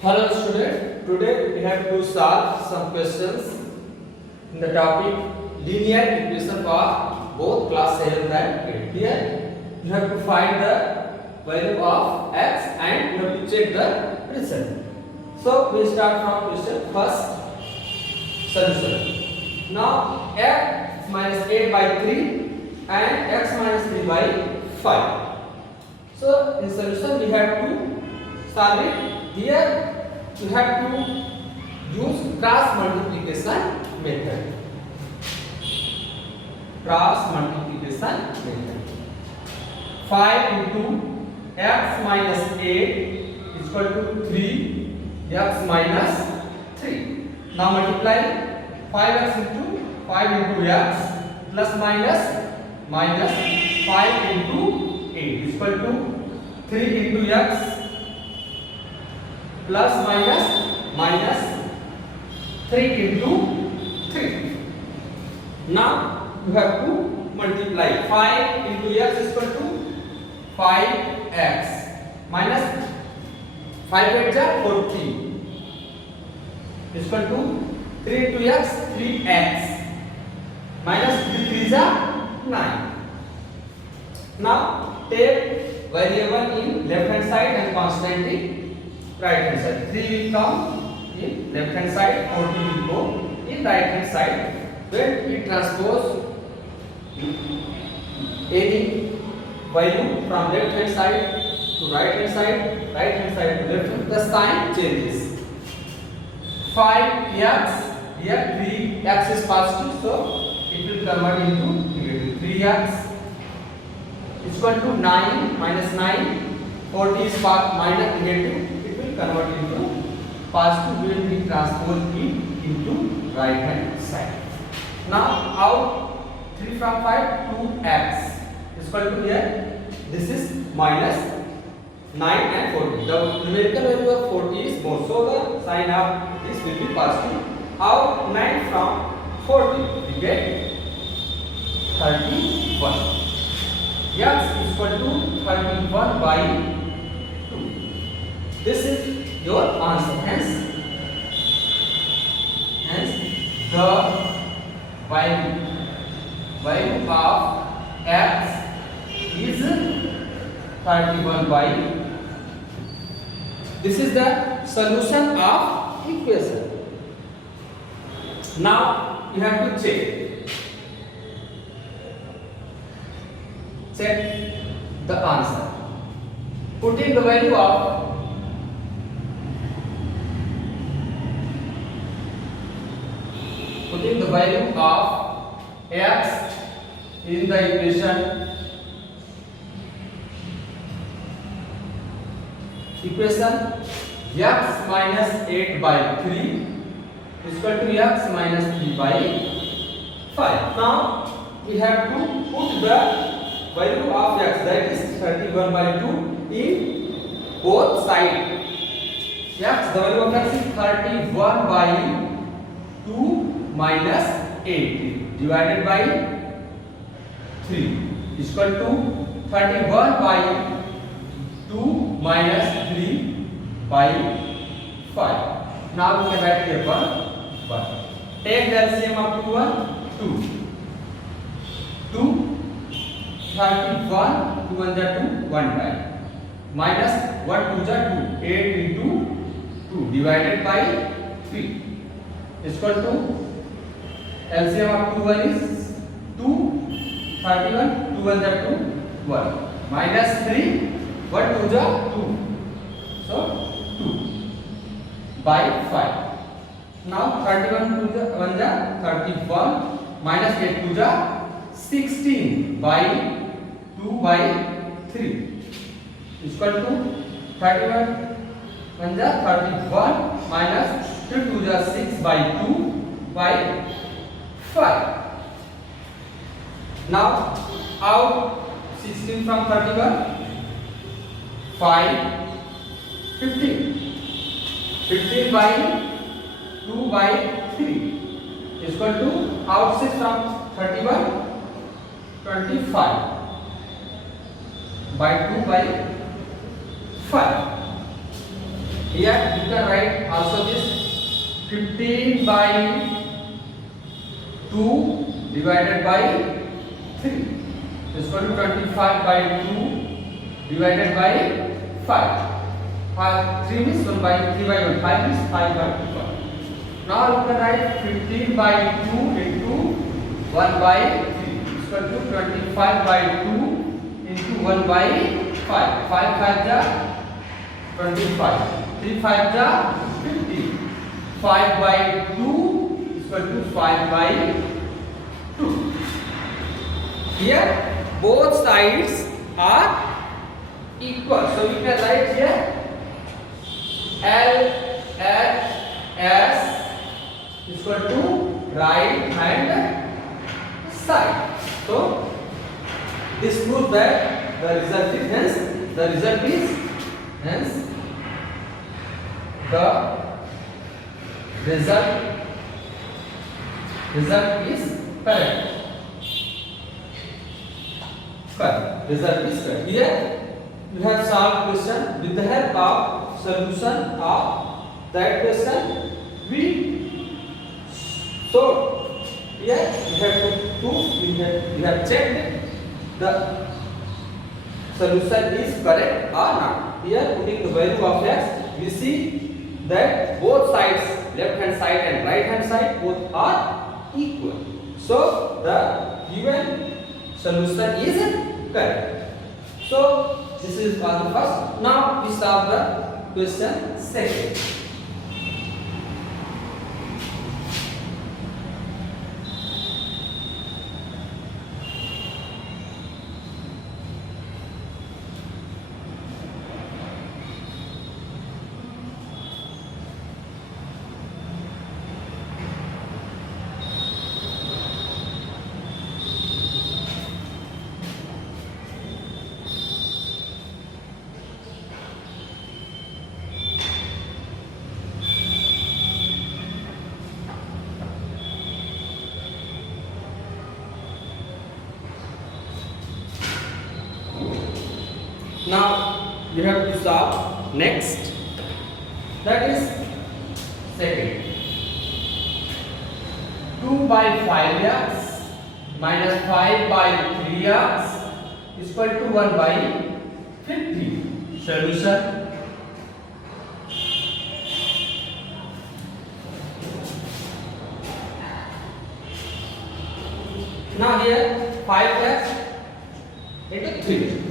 Hello student, today we have to solve some questions in the topic linear equation for both class 7 and 8. Here you have to find the value of x and you have to check the result. So we start from question first solution. Now x minus 8 by 3 and x minus 3 by 5. So in solution we have to solve it. Here you have to use cross multiplication method. Cross multiplication method. 5 into x minus 8 is equal to 3 x minus 3. Now multiply 5x into 5 into x plus minus 5 into 8 is equal to 3 into x plus minus 3 into 3. Now you have to multiply 5 into x is equal to 5x minus 5 8 is 40 is equal to 3 into x 3x minus 3 3 is 9. Now take variable in left hand side and constant in right hand side. 3 will come in left hand side, 40 will go in right hand side. When we transpose any value from left hand side to right hand side to left hand, the sign changes. 5x, here 3x is positive, so it will convert into negative. 3x is equal to 9 minus 9, 40 is minus negative. Convert into positive will be transposed into right hand side. Now out 3 from 5 2x is equal to here this is minus 9 and 40. The numerical value of 40 is more, so the sign of this will be positive. Out 9 from 40 we get 31. X is equal to 31 by 2. This is your answer. Hence the value of x is 31 by 2. This is the solution of equation. Now you have to check the answer. Putting the value of x in the equation x minus 8 by 3 is equal to x minus 3 by 5. Now we have to put the value of x, that is 31 by 2, in both sides. X, the value of x is 31 by 2 minus 8 divided by 3 is equal to 31 by 2 minus 3 by 5. Now we can write here 1. Take the LCM of 2 1 2. 2 31 2 1 2 1 by minus 1 2 2 8 into 2 divided by 3 is equal to LCM of 2 1 is 2 31 2 1 2 1 minus 3 1 2 2, so 2 by 5. Now 31 2 1 31 minus 8 2 16 by 2 by 3 is equal to 31 1 31 minus 2 2 6 by 2 by 5. Now out 16 from 31 5 15 by 2 by 3 is equal to out 6 from 31 25 by 2 by 5. Here you can write also this 15 by 2 divided by 3 is equal to 25 by 2 divided by 5. 3 means 1 by 3 by 1, 5 means 5 by 2. Now you can write 15 by 2 into 1 by 3 is equal to 25 by 2 into 1 by 5. 5 5 ja 25. 3 5 ja 50. 5 by 2 is equal to 5 by 2. Here both sides are equal. So we can write here L H S is equal to right hand side. So this proves that the result is hence the result is correct. Result is correct. Here we have solved question with the help of solution of that question. We solved. Here we have to prove, we have checked the solution is correct or not. Here putting the value of x, we see that both sides, left hand side and right hand side, both are equal. So the given solution is correct. So this is for the first. Now we solve the question second. Now you have to solve next, that is second. 2 by 5x minus 5 by 3x is equal to 1 by 50. Solution. Now here 5x into 3.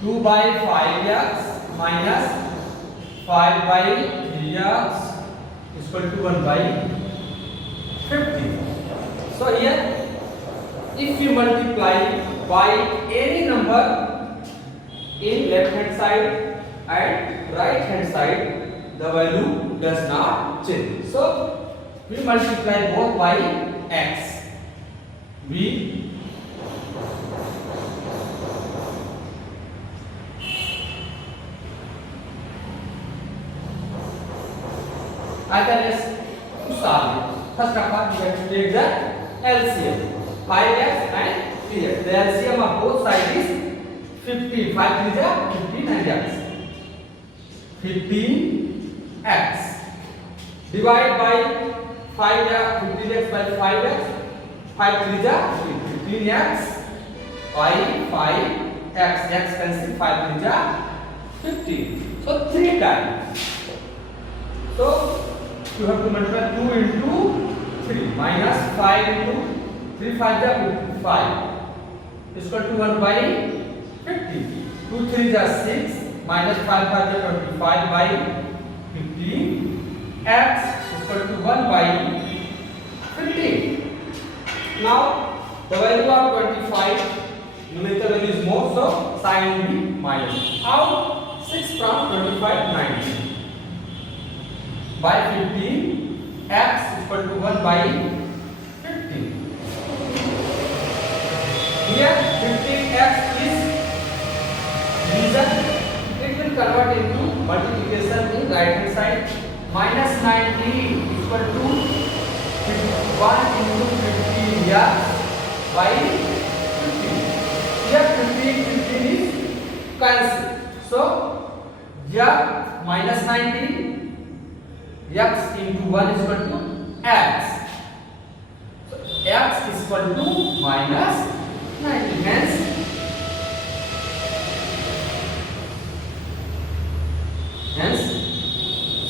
2 by 5x minus 5 by 3x is equal to 1 by 50. So here if you multiply by any number in left hand side and right hand side, the value does not change. So we multiply both by x. Either let's solve it. First of all, we have to take the LCM. 5x and 3x. The LCM of both sides is 15. 5 3 is 15 and x. 15x. Divide by 5x, 15x by 5x. 5 3 is 15x by 5x. X cancel 5 3 is 15. So 3 times. So you have to multiply 2 into 3 minus 5 into 3 5 is 5 is equal to 1 by 50. 2 3 is 6 minus 5 5 is 25 by 15. X is equal to 1 by 15. Now the value of 25, numerator value is more, so sign will be minus. Out 6 from 25 90. By 15, x is equal to 1 by 15. Here 15x is division. It will convert into multiplication in right hand side. Minus 90 is equal to 1 into 15x by 15. Here 15 is cancelled. So या minus 19, x into 1 is equal to x. So x is equal to minus 19. Hence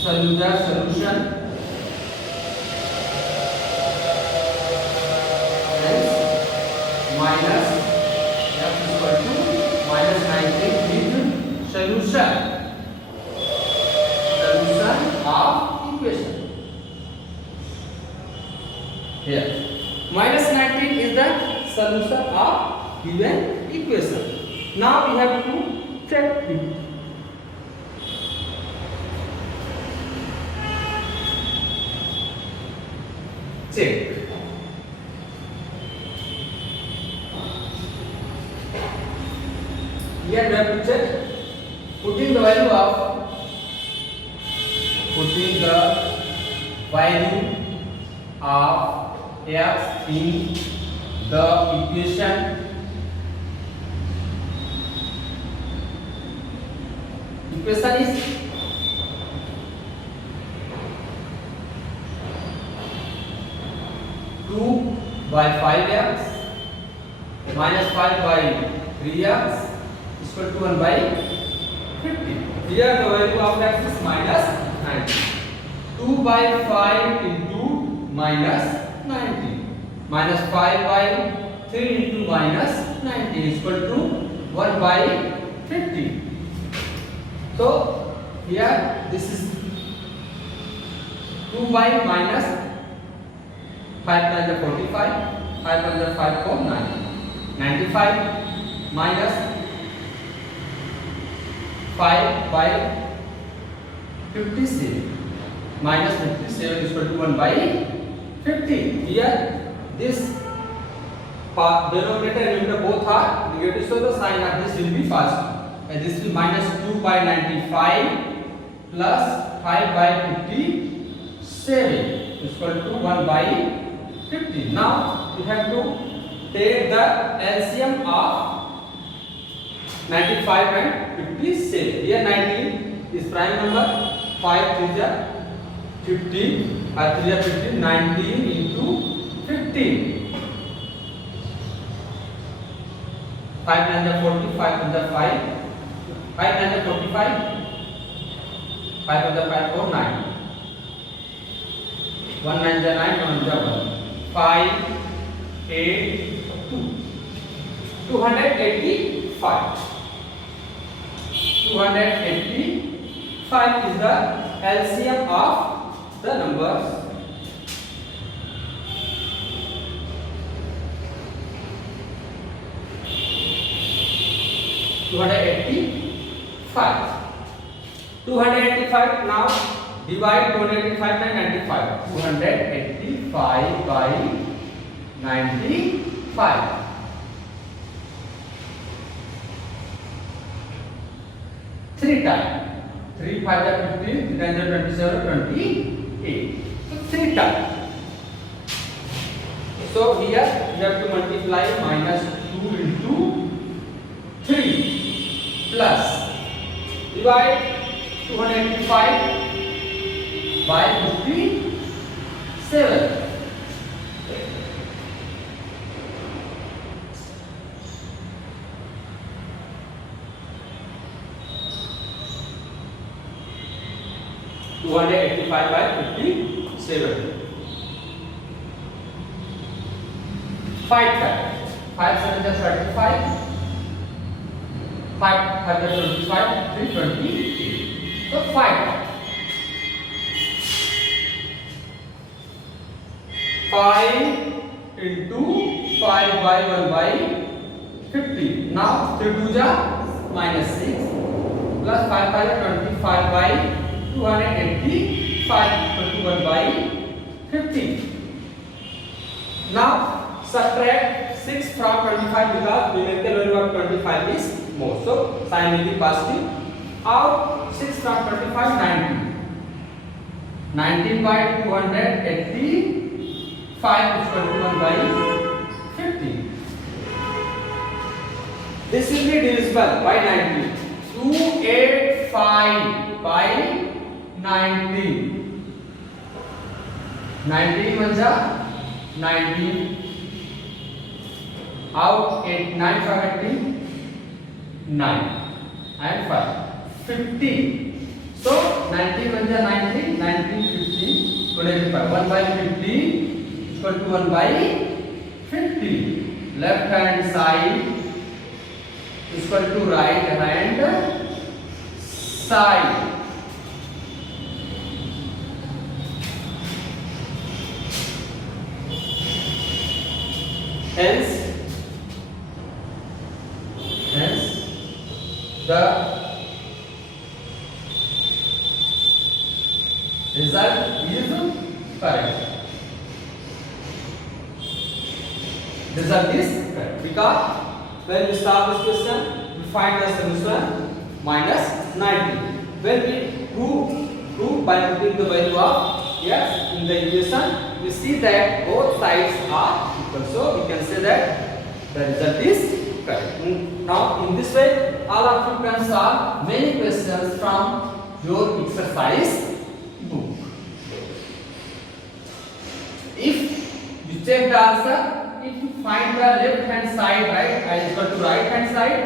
solution minus f is equal to minus 19 is solution of equation. Here minus 19 is the solution of given equation. Now we have to check it. Check. Here we have to check putting the value of x in the equation. Equation is 2 by 5x minus 5 by 3x is equal to 1 by 50. Here the value of x is minus 90. 2 by 5 into minus 90 minus 5 by 3 into minus 90 is equal to 1 by 50. So here this is 2 by minus 5 times the 45, 5 times the 5 4 9, 95 minus 5 by 57 minus 57 is equal to 1 by 50. Here this denominator and numerator both are negative, so the sign of this will be positive. And this will minus 2 by 95 plus 5 by 57 is equal to 1 by 50. Now we have to take the LCM of 95 and 57. Here 19 is prime number. 5 3 are 15, 5 3 are 15, 19 into 15. 5 times the 40, 5 times the 5, 5 times the 45, 5 times the 5 4 9. 1 9 the 9, 1 the 1. 5 8 2. 285. 285 is the LCM of the numbers. Two hundred eighty-five. Now divide 285 by 95. 285 by 95. 3 times. 3 5 are 15, 3 times are 27, 28. So 3 times. So here we have to multiply minus 2 into 3 plus divide 285 by 57. by 57. 5 7 is 35. 5 5 is 25. 328. So 5 into 5 by 1 by 50. Now 3 2 is minus 6 plus 5 5 is 25 by 285 equal to 1 by 50. Now subtract 6 from 25 because numerical value of 25 is more. So sign will be positive. Out 6 from 25 19. 19 by 285 is equal to 1 by 50. This will be divisible by 90. 285 19 म्हणजे 19 out 8 9 5 9 and 5 50 so 19 म्हणजे 19 19 50 25 1 by 50 equal to 1 by 50 left hand side equal to right hand side hence the result is correct. Result is correct because when we start this question we find the solution minus 90. When we prove by putting the value of x in the equation, we see that both sides are equal. So we can say that the result is correct. Now in this way all of you can solve many questions from your exercise book. If you check the answer, if you find the left hand side right is equal to right hand side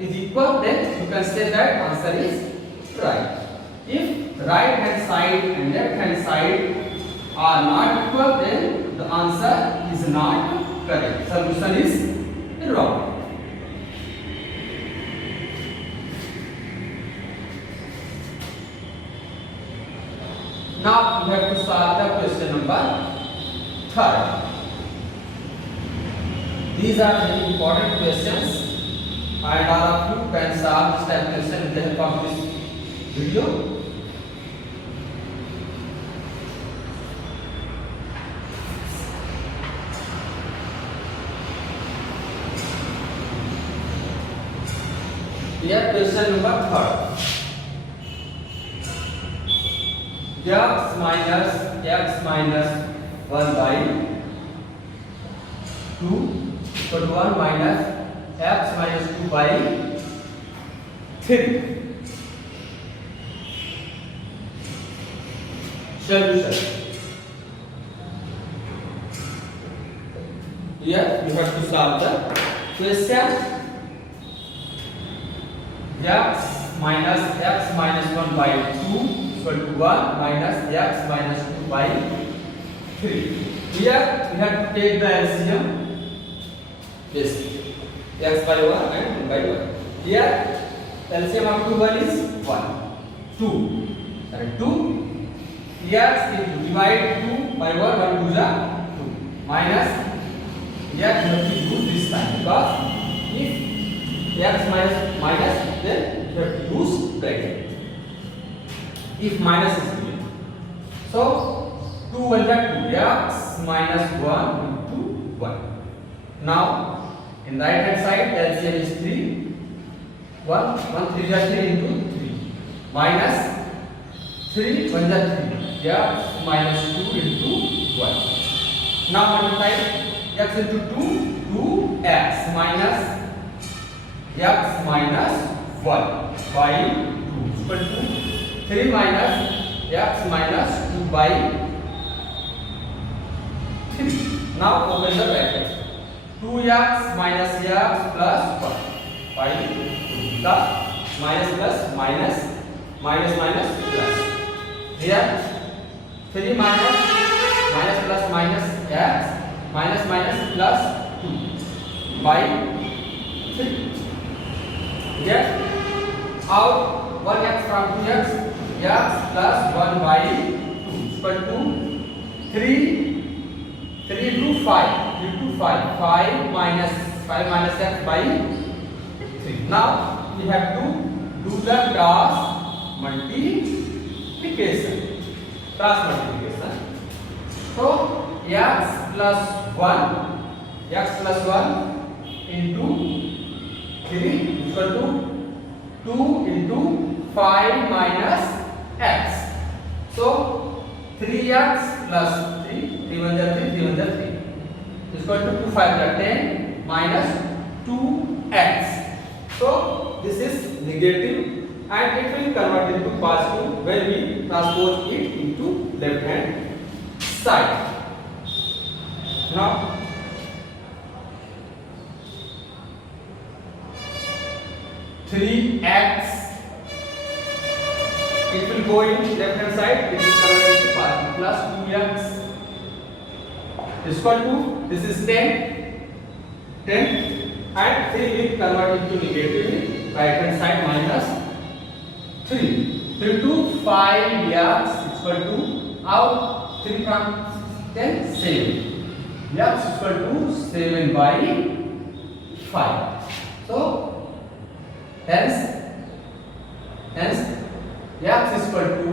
is equal, then you can say that answer is right. If right hand side and left hand side are not equal, then the answer is not correct. Solution is wrong. Now we have to solve the question number 3. These are very important questions and all of you can solve this type of question with the help of this video. Here question number 3. x minus 1 by 2 equal to 1 minus x minus 2 by 3. Solution. Here you have to solve the question. X minus 1 by 2 equal to 1 minus x minus 2 by 3. Here we have to take the LCM. Yes, x by 1 and 1 by 1. Here LCM of 2 1 is 1. 2 and 2. Here if you divide 2 by 1 1 2 is 2 minus. Here you have to use this sign because if x minus then you have to use bracket. If minus is given, so 2 1 2 x minus 1 into 1. Now in right hand side LCM is 3. 1 3 is 3 into 3 minus 3 1 is 3 x minus 2 into 1. Now multiply x into 2 2x minus x minus 1 by 2 equal to 3 minus x minus 2 by 3. Now open the bracket. 2x minus x plus 1 by 2. The minus plus minus minus minus plus. Here 3 minus plus minus x minus minus plus 2 by 3. Here out 1x from 2x, x plus 1 by 2 equal to 3 to 5, 3 to 5, 5 minus x by 3. Now we have to do the cross multiplication. So x plus 1 into 3 equal to 2 into 5 minus x. So 3x plus 3, 3 1 is 3, 3 1 is 3 is equal to 2 5 is 10 minus 2x. So this is negative and it will convert into positive when we transpose it into left hand side. Now 3x, it will go in left hand side, it will convert into positive, plus 2x is equal to, this is 10, and 3 will convert into negative, right hand side minus 3. 3 to 5x is equal to, out 3 from 10, 7. X is equal to 7 by 5. So, hence x is equal to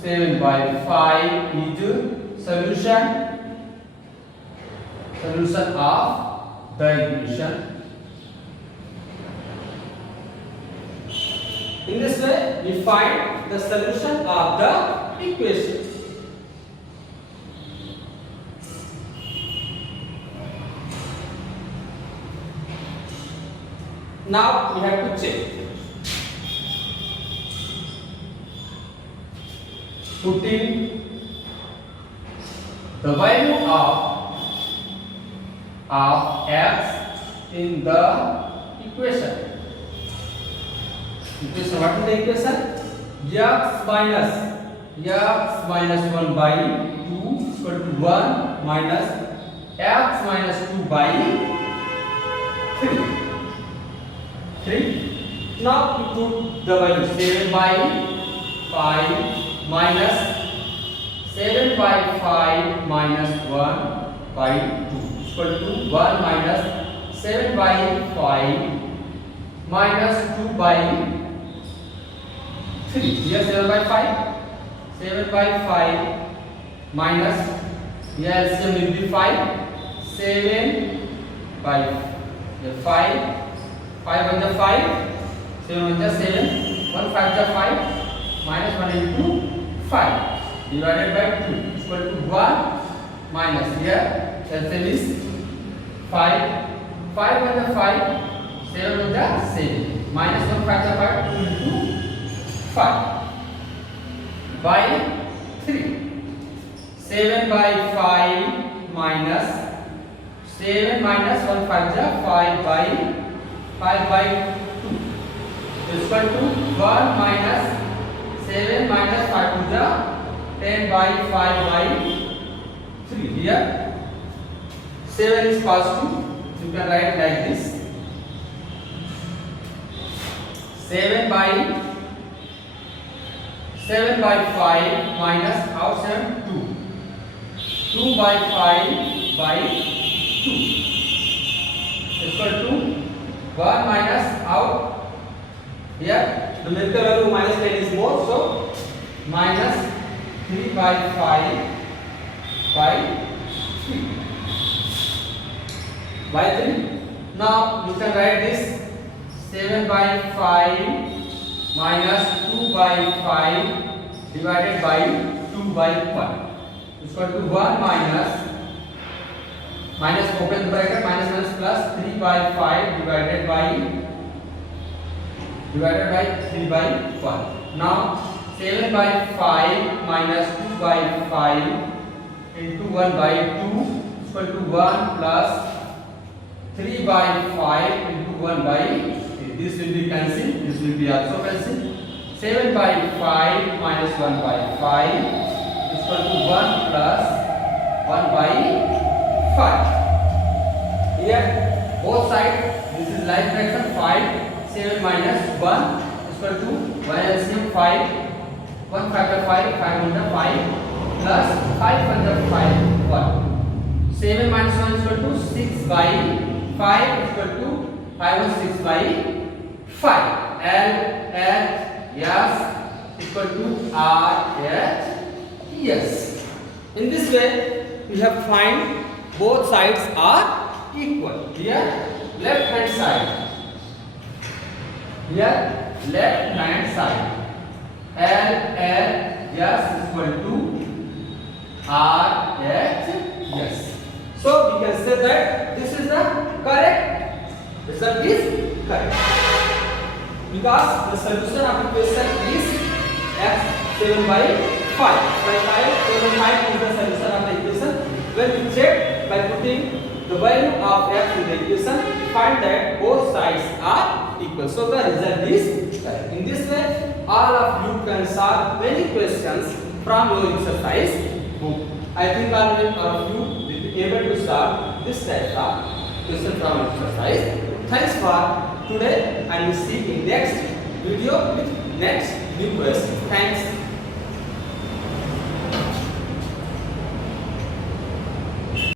7 by 5 is solution of the equation. In this way, we find the solution of the equation. Now we have to check. Putting the value of x in the equation. What is the equation? X minus 1 by 2 is equal to 1 minus x minus 2 by 3. Now we put the value 7 by 5 minus 7 by 5 minus 1 by 2 is equal to 1 minus 7 by 5 minus 2 by 3. Here 7 by 5. 7 by 5 minus, here LCM will be 5. 7 by 5. 5 on the 5. 7 on the 7. 1 5 the 5. Minus 1 into 5. Divided by 2 is equal to 1 minus, here LCM is 5. 5 on the 5. 7 on the 7. Minus 1 5 the 5. 2 into 5 by 3. 7 by 5 minus 7 minus 1 5 the 5 by 2 is equal to 1 minus 7 minus 5 to the 10 by 5 by 3. Here 7 is positive, you can write like this. 7 by 5 minus out 7 2. 2 by 5 by 2 is equal to 1 minus out, here the numerical value minus 10 is more, so minus 3 by 5 by 3 by 3. Now you can write this 7 by 5 minus 2 by 5 divided by 2 by 1 is equal to 1 minus open bracket minus plus 3 by 5 divided by 3 by 1. Now 7 by 5 minus 2 by 5 into 1 by 2 is equal to 1 plus 3 by 5 into 1 by 3. This will be cancelled, this will be also cancelled. 7 by 5 minus 1 by 5 is equal to 1 plus 1 by 5. Here both sides, this is like fraction 5. 7 minus 1 is equal to 1 LCM 5. 1 factor 5, 5 on the 5 plus 5 on the 5, 1. 7 minus 1 is equal to 6 by 5 is equal to 5 on 6 by 5. L H S equal to R H S. In this way, we have find both sides are equal. Here, left hand side. Here, left hand side. L H S equal to R H S. So we can say that this is the correct result is correct. Because the solution of equation is x 7 by 5. By 5, 7 5 is the solution of the equation. When we check by putting the value of x in the equation, find that both sides are equal. So the result is correct. In this way, all of you can solve many questions from your exercise book. I think all of you will be able to solve this type of question from exercise. Thanks for today, and we see in next video with next new question. Thanks.